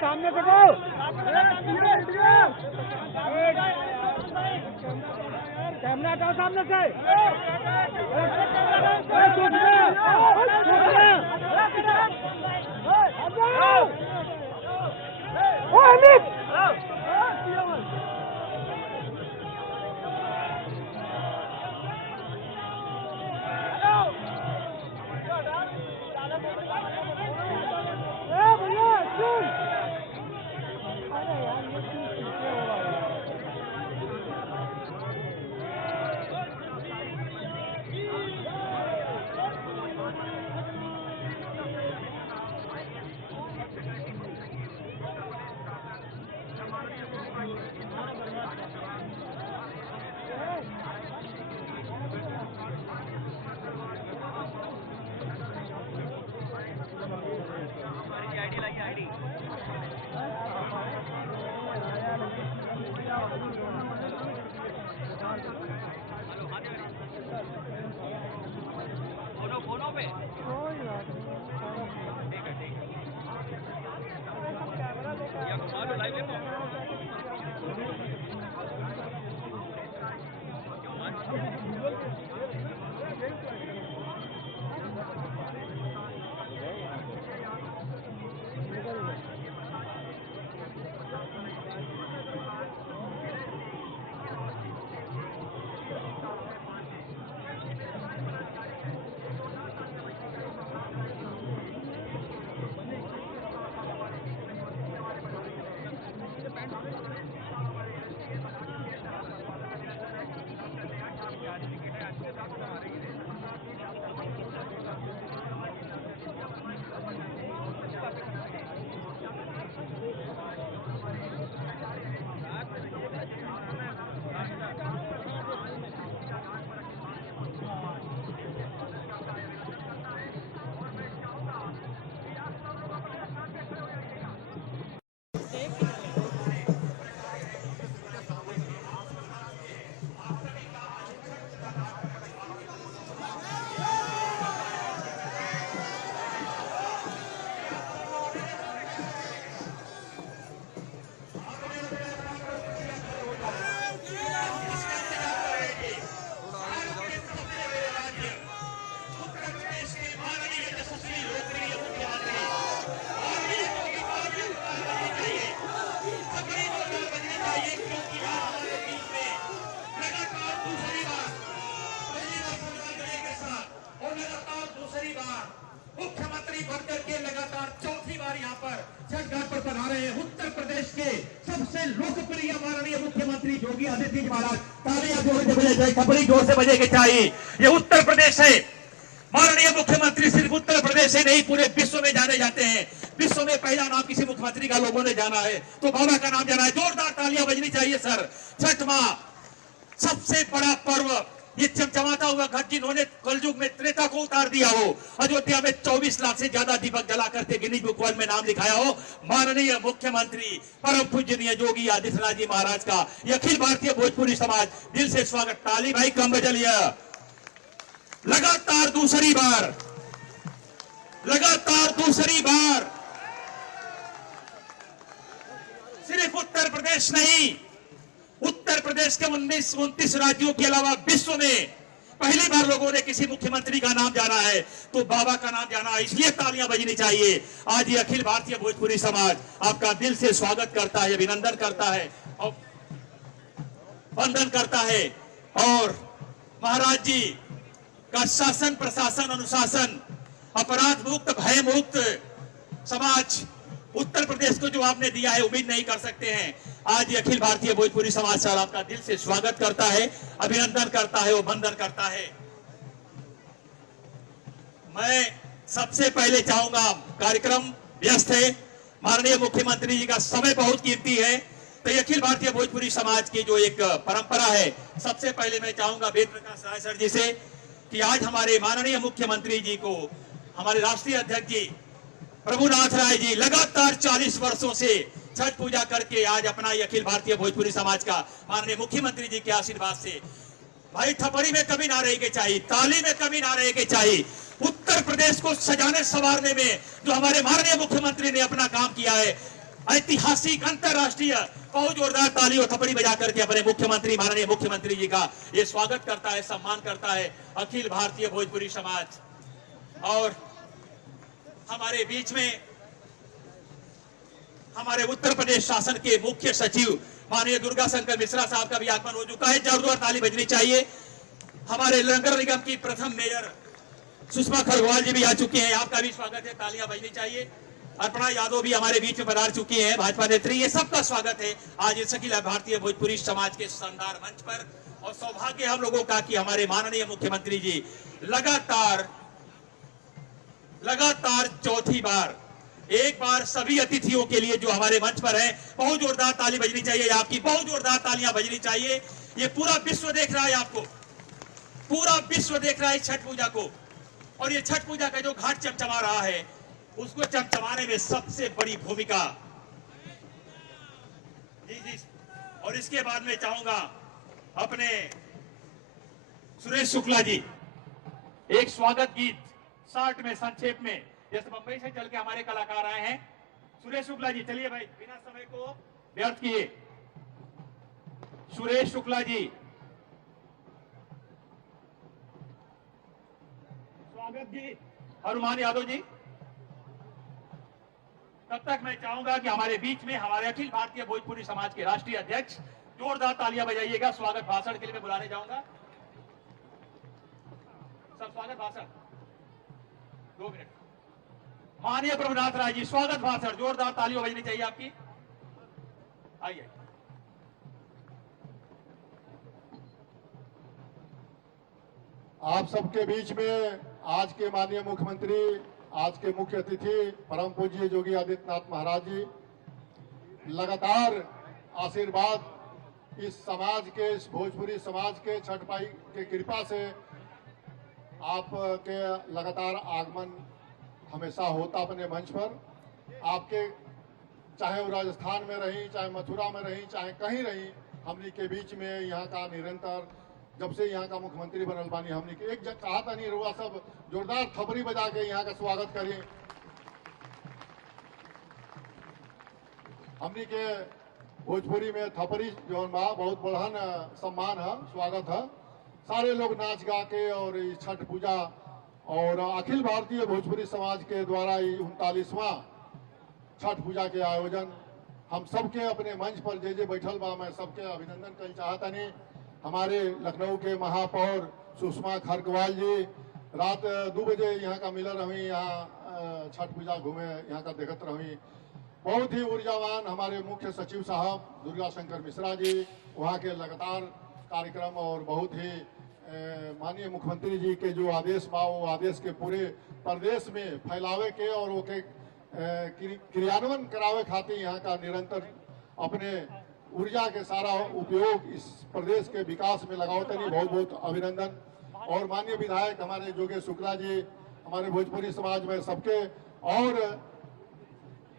सामने से गो कैमरा हटाओ सामने से फोनो पे सबसे लोकप्रिय माननीय मुख्यमंत्री योगी आदित्यनाथ महाराज तालियां जोर खबरी जोर से बजेगी चाहिए। ये उत्तर प्रदेश है। माननीय मुख्यमंत्री सिर्फ उत्तर प्रदेश से नहीं पूरे विश्व में जाने जाते हैं। विश्व में पहला नाम किसी मुख्यमंत्री का लोगों ने जाना है तो बाबा का नाम जाना है। जोरदार तालियां बजनी चाहिए सर। छठ माह सबसे बड़ा पर्व, ये चमचमाता हुआ घट जिन्होंने कलयुग में त्रेता को उतार दिया हो, अयोध्या में 24 लाख से ज्यादा दीपक जला करके गिनीज बुक वर्ल्ड में नाम लिखाया हो, माननीय मुख्यमंत्री परम पूजनीय योगी आदित्यनाथ जी महाराज का ये अखिल भारतीय भोजपुरी समाज दिल से स्वागत। ताली भाई कम बजलिए। लगातार दूसरी बार सिर्फ उत्तर प्रदेश नहीं, उत्तर प्रदेश के 29 राज्यों के अलावा विश्व में पहली बार लोगों ने किसी मुख्यमंत्री का नाम जाना है तो बाबा का नाम जाना है, इसलिए तालियां बजनी चाहिए। आज ये अखिल भारतीय भोजपुरी समाज आपका दिल से स्वागत करता है, अभिनंदन करता है और वंदन करता है। और महाराज जी का शासन प्रशासन अनुशासन अपराध मुक्त भय मुक्त समाज उत्तर प्रदेश को जो आपने दिया है उम्मीद नहीं कर सकते हैं। आज ये अखिल भारतीय भोजपुरी समाज सर आपका दिल से स्वागत करता है, अभिनंदन करता है और वंदन करता है। मैं सबसे पहले चाहूंगा, कार्यक्रम व्यस्त है, माननीय मुख्यमंत्री जी का समय बहुत कीमती है, तो ये अखिल भारतीय भोजपुरी समाज की जो एक परंपरा है, सबसे पहले मैं चाहूंगा वेद प्रकाश राय सर जी से कि आज हमारे माननीय मुख्यमंत्री जी को, हमारे राष्ट्रीय अध्यक्ष जी प्रभुनाथ राय जी लगातार 40 वर्षों से छठ पूजा करके आज अपना ये अखिल भारतीय भोजपुरी समाज का माननीय मुख्यमंत्री जी के आशीर्वाद से, भाई थपड़ी में कमी ना रहेगी चाहिए, ताली में कमी ना रहेगी चाहिए। उत्तर प्रदेश को सजाने संवारने में जो हमारे माननीय मुख्यमंत्री ने अपना काम किया है, ऐतिहासिक अंतरराष्ट्रीय, बहुत जोरदार ताली और थपड़ी बजा करके अपने मुख्यमंत्री, माननीय मुख्यमंत्री जी का ये स्वागत करता है, सम्मान करता है अखिल भारतीय भोजपुरी समाज। और हमारे बीच में हमारे उत्तर प्रदेश शासन के मुख्य सचिव माननीय दुर्गा शंकर मिश्रा साहब का भी आगमन हो चुका है, जोरदार ताली बजनी चाहिए। हमारे नगर निगम की प्रथम मेयर सुषमा खरगोवाल जी भी आ चुके हैं, आपका भी स्वागत है, तालियां बजनी चाहिए। अर्पणा यादव भी हमारे बीच में पधार चुकी हैं, भाजपा नेत्री, ये सबका स्वागत है आज इस अखिल भारतीय भोजपुरी समाज के शानदार मंच पर। और सौभाग्य हम लोगों का कि हमारे माननीय मुख्यमंत्री जी लगातार चौथी बार, एक बार सभी अतिथियों के लिए जो हमारे मंच पर हैं, बहुत जोरदार ताली बजनी चाहिए आपकी, बहुत जोरदार तालियां बजनी चाहिए। ये पूरा विश्व देख रहा है आपको, पूरा विश्व देख रहा है छठ पूजा को। और ये छठ पूजा का जो घाट चमचमा रहा है, उसको चमचमाने में सबसे बड़ी भूमिका जी। और इसके बाद में चाहूंगा अपने सुरेश शुक्ला जी एक स्वागत गीत शॉर्ट में, संक्षेप में, जैसे मुंबई से चल के हमारे कलाकार आए हैं। सुरेश शुक्ला जी, चलिए भाई, बिना समय को व्यर्थ किए, सुरेश शुक्ला जी स्वागत गीत। हनुमान यादव जी, तब तक मैं चाहूंगा कि हमारे बीच में हमारे अखिल भारतीय भोजपुरी समाज के राष्ट्रीय अध्यक्ष जोरदार तालियां बजाइएगा। स्वागत भाषण के लिए मैं बुलाने जाऊंगा। सब स्वागत भाषण 2 मिनट। माननीय प्रभुनाथ राय जी, स्वागत भाषण, जोरदार तालियां बजनी चाहिए आपकी। आइए। आप सबके बीच में आज के माननीय मुख्यमंत्री, आज के मुख्य अतिथि परम पूज्य योगी आदित्यनाथ महाराज जी लगातार आशीर्वाद इस समाज के, इस भोजपुरी समाज के छठ भाई के कृपा से आपके लगातार आगमन हमेशा होता अपने मंच पर। आपके चाहे वो राजस्थान में रही, चाहे मथुरा में रही, चाहे कहीं रही, हमनी के बीच में यहाँ का निरंतर, जब से यहाँ का मुख्यमंत्री बनल बानी, हमनी के एक चाहता नहीं रुआ सब जोरदार थपड़ी बजा के यहाँ का स्वागत करिए। हमनी के भोजपुरी में थपड़ी जो बहुत बढ़न सम्मान है, स्वागत है। सारे लोग नाच गा के और इस छठ पूजा और अखिल भारतीय भोजपुरी समाज के द्वारा 39वां छठ पूजा के आयोजन हम सबके अपने मंच पर जे बैठल बा, मैं सबके अभिनंदन कर चाहता नहीं। हमारे लखनऊ के महापौर सुषमा खरगोवाल जी रात 2 बजे यहाँ का मिलर रही, यहाँ छठ पूजा घूमे, यहाँ का देखत रही। बहुत ही ऊर्जावान हमारे मुख्य सचिव साहब दुर्गा शंकर मिश्रा जी, वहाँ के लगातार कार्यक्रम और बहुत ही माननीय मुख्यमंत्री जी के जो आदेश बा, वो आदेश के पूरे प्रदेश में फैलावे के और वो के क्रियान्वयन करावे खातिर यहाँ का निरंतर अपने ऊर्जा के सारा उपयोग इस प्रदेश के विकास में लगाओ। तरी बहुत बहुत अभिनंदन। और माननीय विधायक हमारे योगेश शुक्ला जी, हमारे भोजपुरी समाज में सबके, और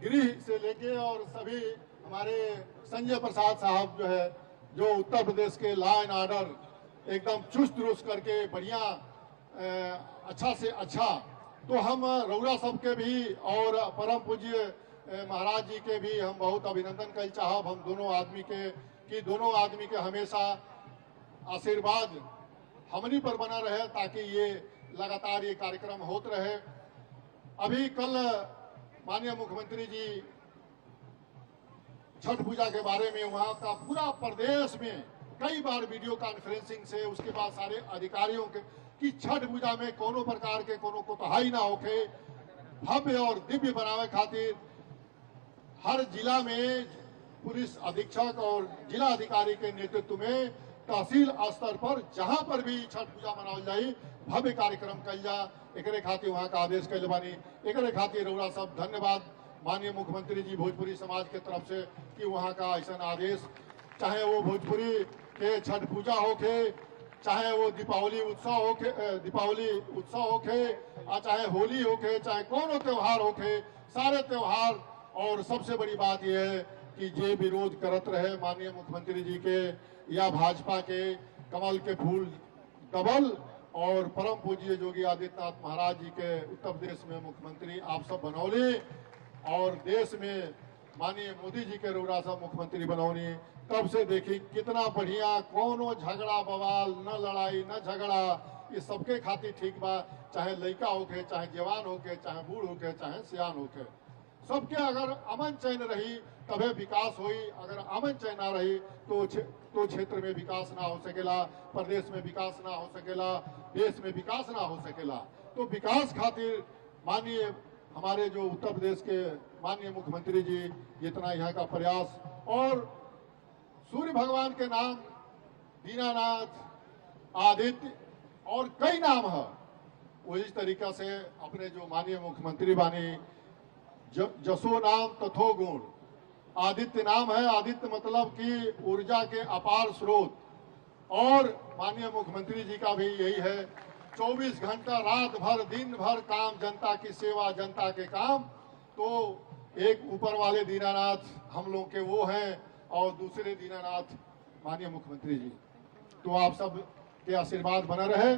गृह से लेके और सभी हमारे संजय प्रसाद साहब जो है, जो उत्तर प्रदेश के लॉ एंड ऑर्डर एकदम चुस्त दुरुस्त करके बढ़िया अच्छा से अच्छा, तो हम रउरा सबके भी और परम पूज्य महाराज जी के भी हम बहुत अभिनंदन कर चाहब। हम दोनों आदमी के कि दोनों आदमी के हमेशा आशीर्वाद हमनी पर बना रहे, ताकि ये लगातार ये कार्यक्रम होते रहे। अभी कल माननीय मुख्यमंत्री जी छठ पूजा के बारे में वहाँ का पूरा प्रदेश में कई बार वीडियो कॉन्फ्रेंसिंग से, उसके बाद सारे अधिकारियों के कि छठ पूजा में कोनो प्रकार के कोनो कोताही ना होके भव्य और दिव्य बनावे खातिर हर जिला में पुलिस अधीक्षक और जिला अधिकारी के नेतृत्व में तहसील स्तर पर जहां पर भी छठ पूजा मनावल जाए भव्य कार्यक्रम कल जा, एकरे खातिर वहां का आदेश कल बानी। एकरे खातिर रउरा सब धन्यवाद माननीय मुख्यमंत्री जी भोजपुरी समाज के तरफ से कि वहाँ का ऐसा आदेश, चाहे वो भोजपुरी के छठ पूजा होके, चाहे वो दीपावली उत्सव होके, चाहे होली होके, चाहे कौन त्योहार होके, सारे त्योहार। और सबसे बड़ी बात यह है कि जे विरोध करत रहे माननीय मुख्यमंत्री जी के या भाजपा के, कमल के फूल डबल और परम पूज्य योगी आदित्यनाथ महाराज जी के उत्तर प्रदेश में मुख्यमंत्री आप सब बनौली और देश में माननीय मोदी जी के रोड़ा सब मुख्यमंत्री बनौनी, तब से देखी कितना बढ़िया, कोनो झगड़ा बवाल, न लड़ाई न झगड़ा, ये सबके खातिर ठीक बा। चाहे लड़का होके, चाहे जवान होके, चाहे बूढ़ होके, चाहे सियान होके, सबके अगर अमन चैन रही तबे विकास हुई। अगर अमन चैन ना रही तो क्षेत्र में विकास ना हो सकेला, प्रदेश में विकास ना हो सकेला, देश में विकास ना हो सकेला। तो विकास खातिर माननीय हमारे जो उत्तर प्रदेश के माननीय मुख्यमंत्री जी जितना यहाँ का प्रयास, और सूर्य भगवान के नाम दीनानाथ, आदित्य और कई नाम है, वही तरीका से अपने जो माननीय मुख्यमंत्री बानी जसो नाम तथो गुण, आदित्य नाम है। आदित्य मतलब कि ऊर्जा के अपार स्रोत, और माननीय मुख्यमंत्री जी का भी यही है, 24 घंटा रात भर दिन भर काम, जनता की सेवा, जनता के काम। तो एक ऊपर वाले दीनानाथ हम लोग के वो हैं और दूसरे दीनानाथ माननीय मुख्यमंत्री जी। तो आप सब के आशीर्वाद बना रहे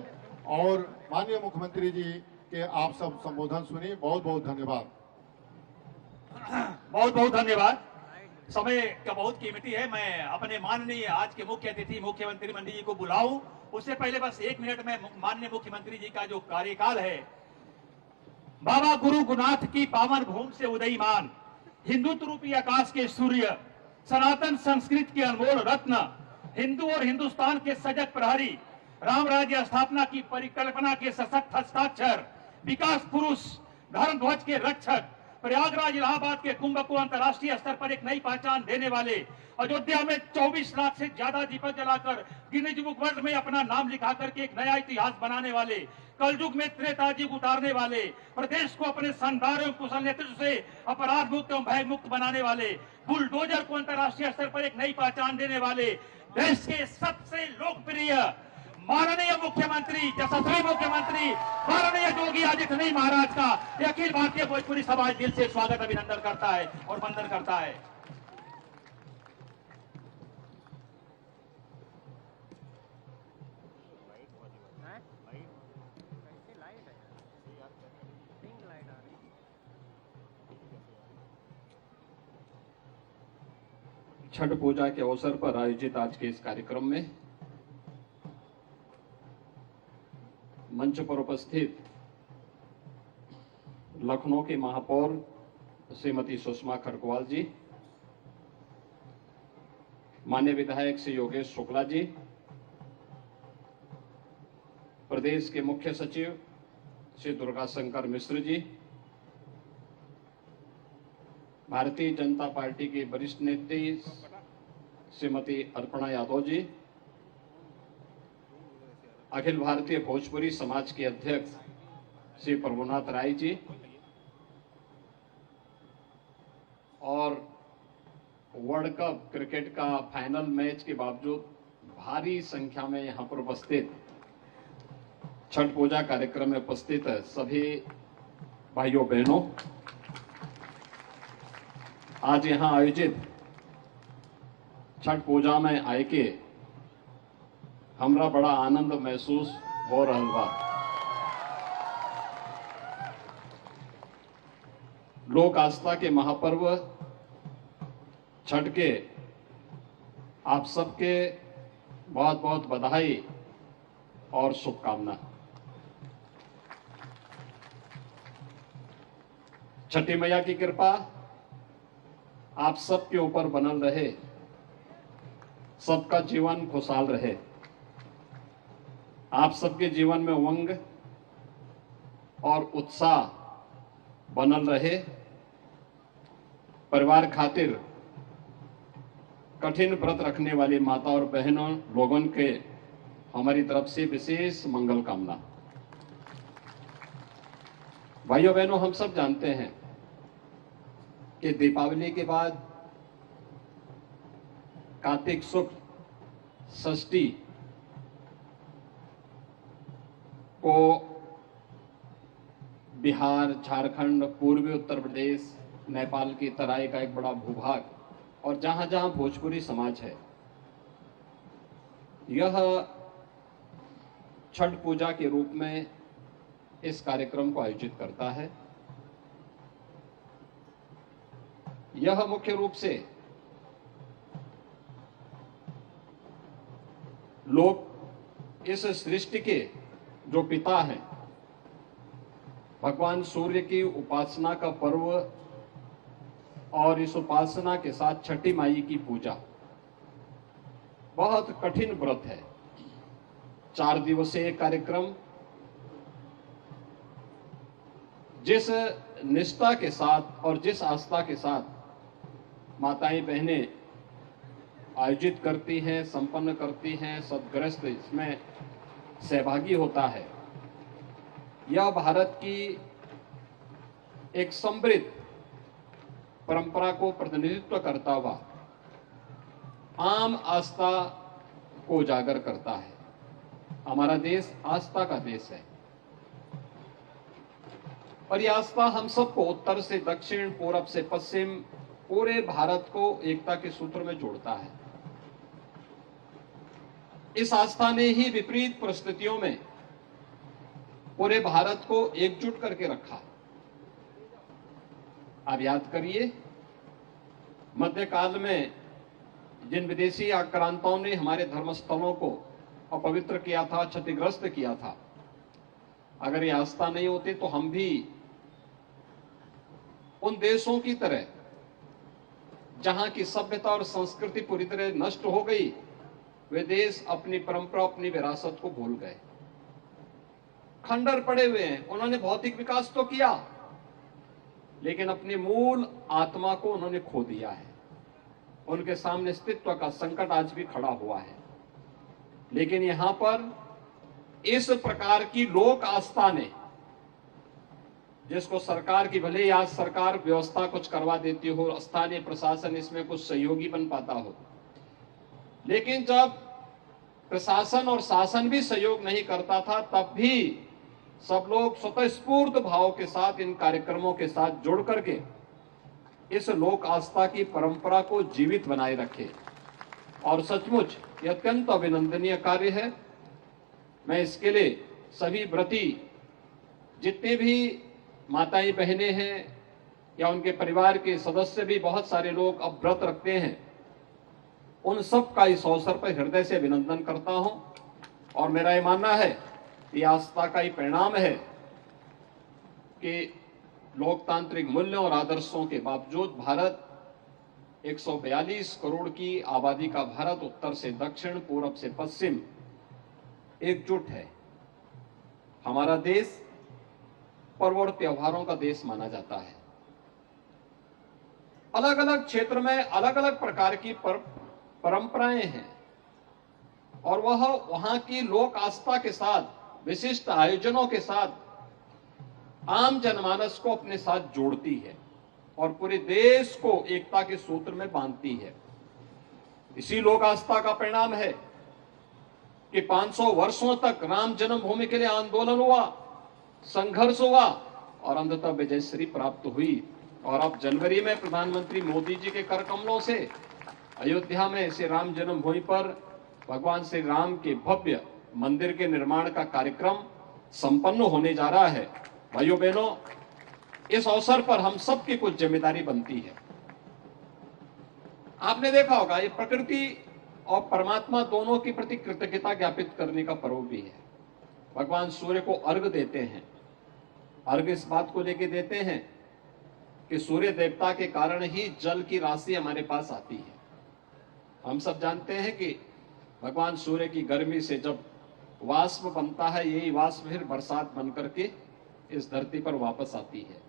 और माननीय मुख्यमंत्री जी के आप सब संबोधन सुनिए। बहुत बहुत धन्यवाद। बहुत बहुत धन्यवाद। समय का बहुत कीमती है। मैं अपने माननीय आज के मुख्य अतिथि मुख्यमंत्री मंत्री जी को बुलाऊं, उससे पहले बस 1 मिनट में माननीय मुख्यमंत्री जी का जो कार्यकाल है, बाबा गुरु गुरुनाथ की पावन भूमि से उदयमान हिंदुत्व रूपी आकाश के सूर्य, सनातन संस्कृत के अनमोल रत्न, हिंदू और हिंदुस्तान के सजग प्रहरी, राम राज्य स्थापना की परिकल्पना के सशक्त हस्ताक्षर, विकास पुरुष, धर्म ध्वज के रक्षक, प्रयागराज इलाहाबाद के कुंभ को अंतर्राष्ट्रीय स्तर पर एक नई पहचान देने वाले, अयोध्या में 24 लाख से ज्यादा दीपक जलाकर गिनीज बुक वर्ल्ड में अपना नाम लिखा करके एक नया इतिहास बनाने वाले, कलयुग में त्रेता युग उतारने वाले, प्रदेश को अपने शानदार एवं कुशल नेतृत्व से अपराध मुक्त एवं भय मुक्त बनाने वाले, बुलडोजर को अंतर्राष्ट्रीय स्तर पर एक नई पहचान देने वाले, देश के सबसे लोकप्रिय माननीय मुख्यमंत्री, यशस्वी मुख्यमंत्री माननीय योगी आदित्यनाथ महाराज का अखिल भारतीय भोजपुरी समाज दिल से स्वागत अभिनंदन करता है और वंदन करता है। छठ पूजा के अवसर पर आयोजित आज के इस कार्यक्रम में मंच पर उपस्थित लखनऊ के महापौर श्रीमती सुषमा खरगवाल जी, माननीय विधायक श्री योगेश शुक्ला जी, प्रदेश के मुख्य सचिव श्री दुर्गा शंकर मिश्र जी, भारतीय जनता पार्टी की वरिष्ठ नेत्री श्रीमती अर्पणा यादव जी, अखिल भारतीय भोजपुरी समाज के अध्यक्ष श्री प्रभुनाथ राय जी, और वर्ल्ड कप क्रिकेट का फाइनल मैच के बावजूद भारी संख्या में यहां पर उपस्थित छठ पूजा कार्यक्रम में उपस्थित सभी भाइयों बहनों, आज यहां आयोजित छठ पूजा में आए के हमरा बड़ा आनंद महसूस हो रहा बा। लोक आस्था के महापर्व छठ के आप सबके बहुत बहुत बधाई और शुभकामना। छठी मैया की कृपा आप सबके ऊपर बनल रहे, सबका जीवन खुशहाल रहे, आप सबके जीवन में उमंग और उत्साह बनल रहे, परिवार खातिर कठिन व्रत रखने वाली माता और बहनों लोगों के हमारी तरफ से विशेष मंगल कामना। भाइयों बहनों, हम सब जानते हैं कि दीपावली के बाद कार्तिक शुक्ल षष्ठी को बिहार, झारखंड, पूर्वी उत्तर प्रदेश, नेपाल की तराई का एक बड़ा भूभाग और जहां जहां भोजपुरी समाज है, यह छठ पूजा के रूप में इस कार्यक्रम को आयोजित करता है। यह मुख्य रूप से लोग इस सृष्टि के जो पिता हैं, भगवान सूर्य की उपासना का पर्व और इस उपासना के साथ छठी माई की पूजा बहुत कठिन व्रत है। 4 दिवसीय कार्यक्रम जिस निष्ठा के साथ और जिस आस्था के साथ माताएं बहनें आयोजित करती हैं, संपन्न करती हैं, सदग्रस्त इसमें सहभागी होता है, यह भारत की एक समृद्ध परंपरा को प्रतिनिधित्व करता हुआ आम आस्था को उजागर करता है। हमारा देश आस्था का देश है और यह आस्था हम सबको उत्तर से दक्षिण, पूरब से पश्चिम, पूरे भारत को एकता के सूत्र में जोड़ता है। इस आस्था ने ही विपरीत परिस्थितियों में पूरे भारत को एकजुट करके रखा। आप याद करिए, मध्यकाल में जिन विदेशी आक्रांताओं ने हमारे धर्मस्थलों को अपवित्र किया था, क्षतिग्रस्त किया था, अगर ये आस्था नहीं होती तो हम भी उन देशों की तरह जहां की सभ्यता और संस्कृति पूरी तरह नष्ट हो गई, वे देश अपनी परंपरा, अपनी विरासत को भूल गए, खंडर पड़े हुए हैं। उन्होंने भौतिक विकास तो किया, लेकिन अपनी मूल आत्मा को उन्होंने खो दिया है। उनके सामने अस्तित्व का संकट आज भी खड़ा हुआ है। लेकिन यहां पर इस प्रकार की लोक आस्था ने, जिसको सरकार की, भले ही आज सरकार व्यवस्था कुछ करवा देती हो, स्थानीय प्रशासन इसमें कुछ सहयोगी बन पाता हो, लेकिन जब प्रशासन और शासन भी सहयोग नहीं करता था, तब भी सब लोग स्वतःस्फूर्त भाव के साथ इन कार्यक्रमों के साथ जुड़ करके इस लोक आस्था की परंपरा को जीवित बनाए रखे। और सचमुच ये अत्यंत अभिनंदनीय कार्य है। मैं इसके लिए सभी व्रती, जितने भी माताएं बहनें हैं या उनके परिवार के सदस्य भी बहुत सारे लोग अब व्रत रखते हैं, उन सब का इस अवसर पर हृदय से अभिनंदन करता हूं। और मेरा ये मानना है कि आस्था का ही परिणाम है कि लोकतांत्रिक मूल्यों और आदर्शों के बावजूद भारत 142 करोड़ की आबादी का भारत, उत्तर से दक्षिण, पूरब से पश्चिम एकजुट है। हमारा देश पर्व और त्योहारों का देश माना जाता है। अलग अलग क्षेत्र में अलग अलग प्रकार की परंपराएं हैं और वह वहां की लोक आस्था के साथ, विशिष्ट आयोजनों के साथ आम जनमानस को अपने साथ जोड़ती है और पूरे देश को एकता के सूत्र में बांधती है। इसी लोक आस्था का परिणाम है कि 500 वर्षों तक राम जन्मभूमि के लिए आंदोलन हुआ, संघर्ष हुआ और अंततः विजयश्री प्राप्त हुई। और अब जनवरी में प्रधानमंत्री मोदी जी के कर कमलों से अयोध्या में श्री राम जन्मभूमि पर भगवान श्री राम के भव्य मंदिर के निर्माण का कार्यक्रम संपन्न होने जा रहा है। भाइयों बहनों, इस अवसर पर हम सबकी कुछ जिम्मेदारी बनती है। आपने देखा होगा, ये प्रकृति और परमात्मा दोनों के प्रति कृतज्ञता ज्ञापित करने का पर्व भी है। भगवान सूर्य को अर्घ देते हैं। अर्घ इस बात को लेके देते हैं कि सूर्य देवता के कारण ही जल की राशि हमारे पास आती है। हम सब जानते हैं कि भगवान सूर्य की गर्मी से जब वाष्प बनता है, यही वाष्प फिर बरसात बन करके इस धरती पर वापस आती है।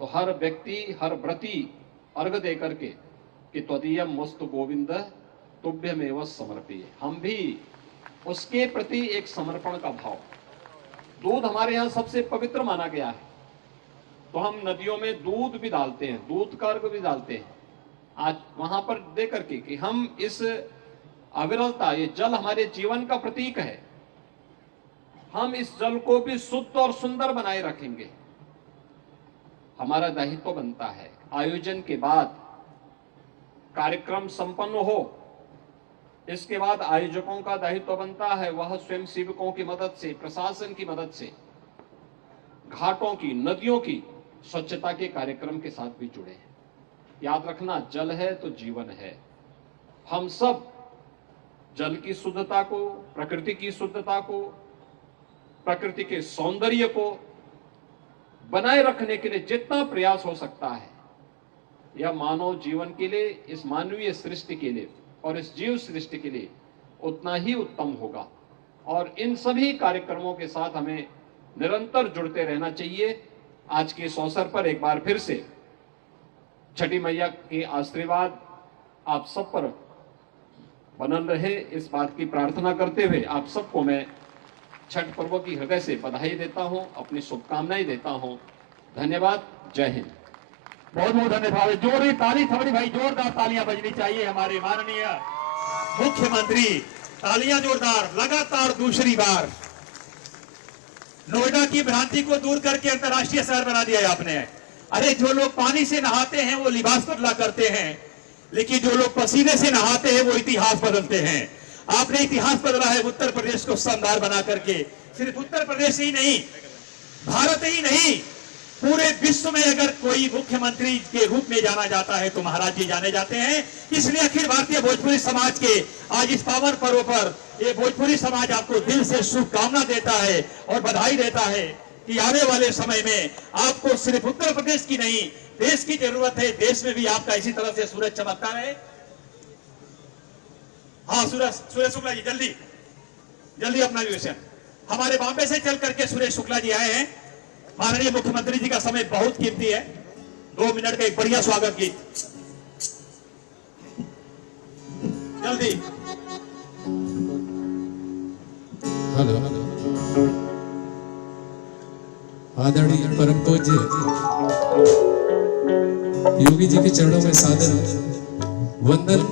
तो हर व्यक्ति, हर व्रती अर्घ दे करके कि त्वदीयम मस्तु गोविंद तुभ्यमेव समर्पिये, हम भी उसके प्रति एक समर्पण का भाव। दूध हमारे यहाँ सबसे पवित्र माना गया है तो हम नदियों में दूध भी डालते हैं, दूध का अर्घ भी डालते हैं। आज वहां पर दे करके कि हम इस अविरलता, ये जल हमारे जीवन का प्रतीक है, हम इस जल को भी शुद्ध और सुंदर बनाए रखेंगे। हमारा दायित्व बनता है आयोजन के बाद कार्यक्रम संपन्न हो, इसके बाद आयोजकों का दायित्व बनता है वह स्वयं सेवकों की मदद से, प्रशासन की मदद से घाटों की, नदियों की स्वच्छता के कार्यक्रम के साथ भी जुड़े हैं। याद रखना, जल है तो जीवन है। हम सब जल की शुद्धता को, प्रकृति की शुद्धता को, प्रकृति के सौंदर्य को बनाए रखने के लिए जितना प्रयास हो सकता है, यह मानव जीवन के लिए, इस मानवीय सृष्टि के लिए और इस जीव सृष्टि के लिए उतना ही उत्तम होगा। और इन सभी कार्यक्रमों के साथ हमें निरंतर जुड़ते रहना चाहिए। आज के इस अवसर पर एक बार फिर से छठी मैया के आशीर्वाद आप सब पर बनल रहे, इस बात की प्रार्थना करते हुए आप सबको मैं छठ पर्व की हृदय से बधाई देता हूं, अपनी शुभकामनाएं देता हूं। धन्यवाद। जय हिंद। बहुत बहुत धन्यवाद। जोरदार ताली थोड़ी भाई, जोरदार तालियां बजनी चाहिए हमारे माननीय मुख्यमंत्री। तालियां जोरदार। लगातार दूसरी बार नोएडा की भ्रांति को दूर करके अंतर्राष्ट्रीय शहर बना दिया है आपने। अरे जो लोग पानी से नहाते हैं वो लिबास बदला करते हैं, लेकिन जो लोग पसीने से नहाते हैं वो इतिहास बदलते हैं। आपने इतिहास बदला है उत्तर प्रदेश को शानदार बना करके। सिर्फ उत्तर प्रदेश ही नहीं, भारत ही नहीं, पूरे विश्व में अगर कोई मुख्यमंत्री के रूप में जाना जाता है तो महाराज जी जाने जाते हैं। इसलिए अखिल भारतीय भोजपुरी समाज के आज इस पावन पर्व पर ये भोजपुरी समाज आपको दिल से शुभकामना देता है और बधाई देता है कि आने वाले समय में आपको सिर्फ उत्तर प्रदेश की नहीं, देश की जरूरत है। देश में भी आपका इसी तरह से सूरज चमकता रहे। हाँ सुरेश शुक्ला जी, जल्दी जल्दी अपना विवेचन। हमारे बॉम्बे से चल करके सुरेश शुक्ला जी आए हैं। माननीय मुख्यमंत्री जी का समय बहुत कीमती है, 2 मिनट का एक बढ़िया स्वागत गीत जल्दी। हेलो, आदरणीय परम पूज्य योगी जी के चरणों में सादर वंदन।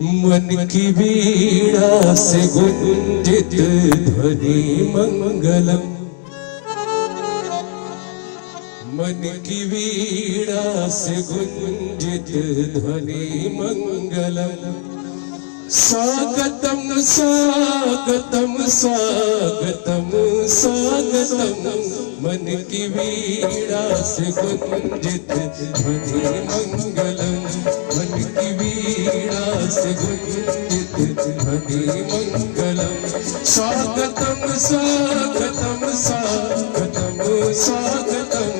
मन की वीणा से गुंजित ध्वनि मंगलम, मन की वीणा से गुंजित ध्वनि मंगलम। स्वागतम स्वागतम स्वागतम स्वागतम, मन की वीणा से गुंजित ध्वनि मंगलम, मन की वीणा से गुंजित ध्वनि मंगलम। स्वागतम स्वागतम स्वागतम स्वागतम,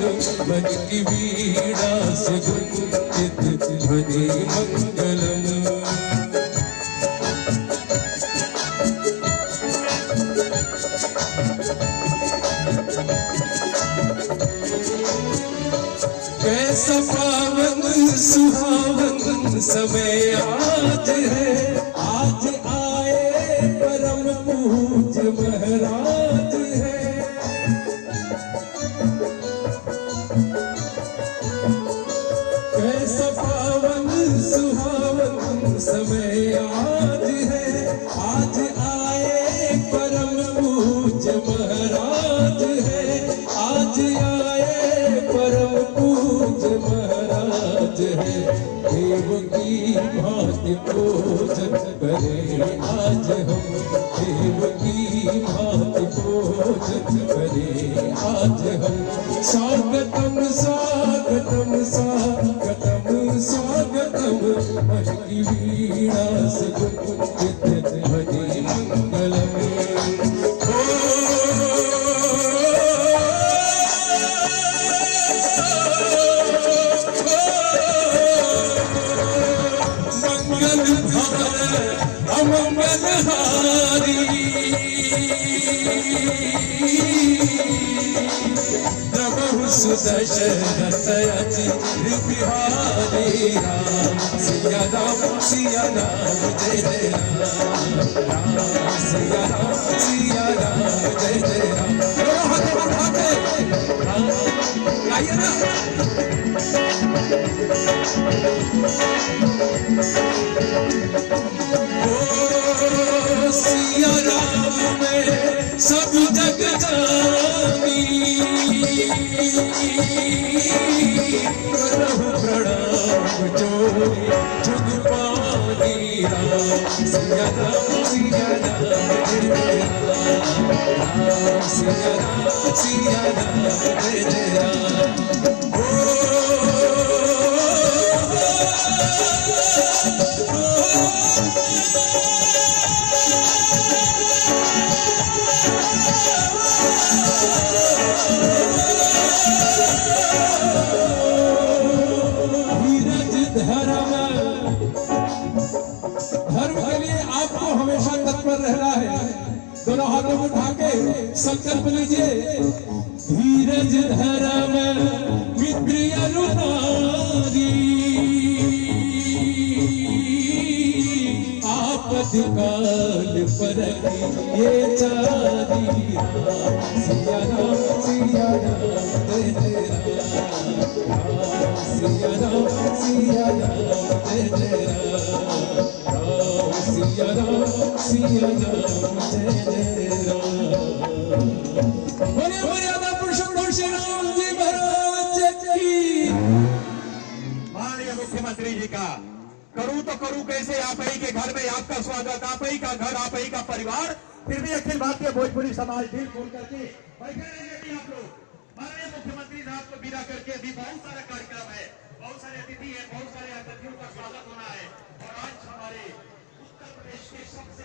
मन की वीणा से गुंजित ध्वनि मंगलम। कैसा पावन सुहावन समय आज है, आज आए परम पूज्य महाराज है। कैसा पावन सुहावन समय आज है, आज आए परम पूज्य महाराज है, आज आए परम पूज्य महाराज है। देव की भांति पूजन करें आज हम, देव की भांति पूजन करें आज हम। स्वागतम स्वागतम स्वागतम स्वागतम, मन की वीणा से गुंजित ध्वनि मंगलम। अमंगलहारी प्रभु सुदशरथ अति बिहारी, राम सिया राम सिया राम जय जय राम, राम सिया राम जय जय राम। सिया राम में सब जग जानी, करहु प्रणाम जो जुग पानी राम। सिया राम जय जय राम, सिया राम जय जय राम। धर्म के लिए आपको हमेशा तत्पर रहना है। दोनों हाथों को उठा के संकल्प लीजिए। धीरज धर्म मित्र अनुनारी, आपद काल पर ये चारी राम। सिया राम जय जय राम, सिया राम जय जय राम, सिया राम जय जय राम। बोलिए मर्यादा पुरुषोत्तम श्री राम जी महाराज की। माननीय मुख्यमंत्री जी का करूं तो करूं कैसे, आप ही के घर में आपका स्वागत, आप ही का घर, आप ही का परिवार, फिर भी अखिल भारतीय भोजपुरी समाज दिल खोल करके बैठे रहेंगे आप लोग। माननीय मुख्यमंत्री साहब को विदा करके भी बहुत सारा कार्यक्रम है, बहुत सारे अतिथि है, बहुत सारे अतिथियों का स्वागत होना है। और आज हमारे उत्तर प्रदेश के सबसे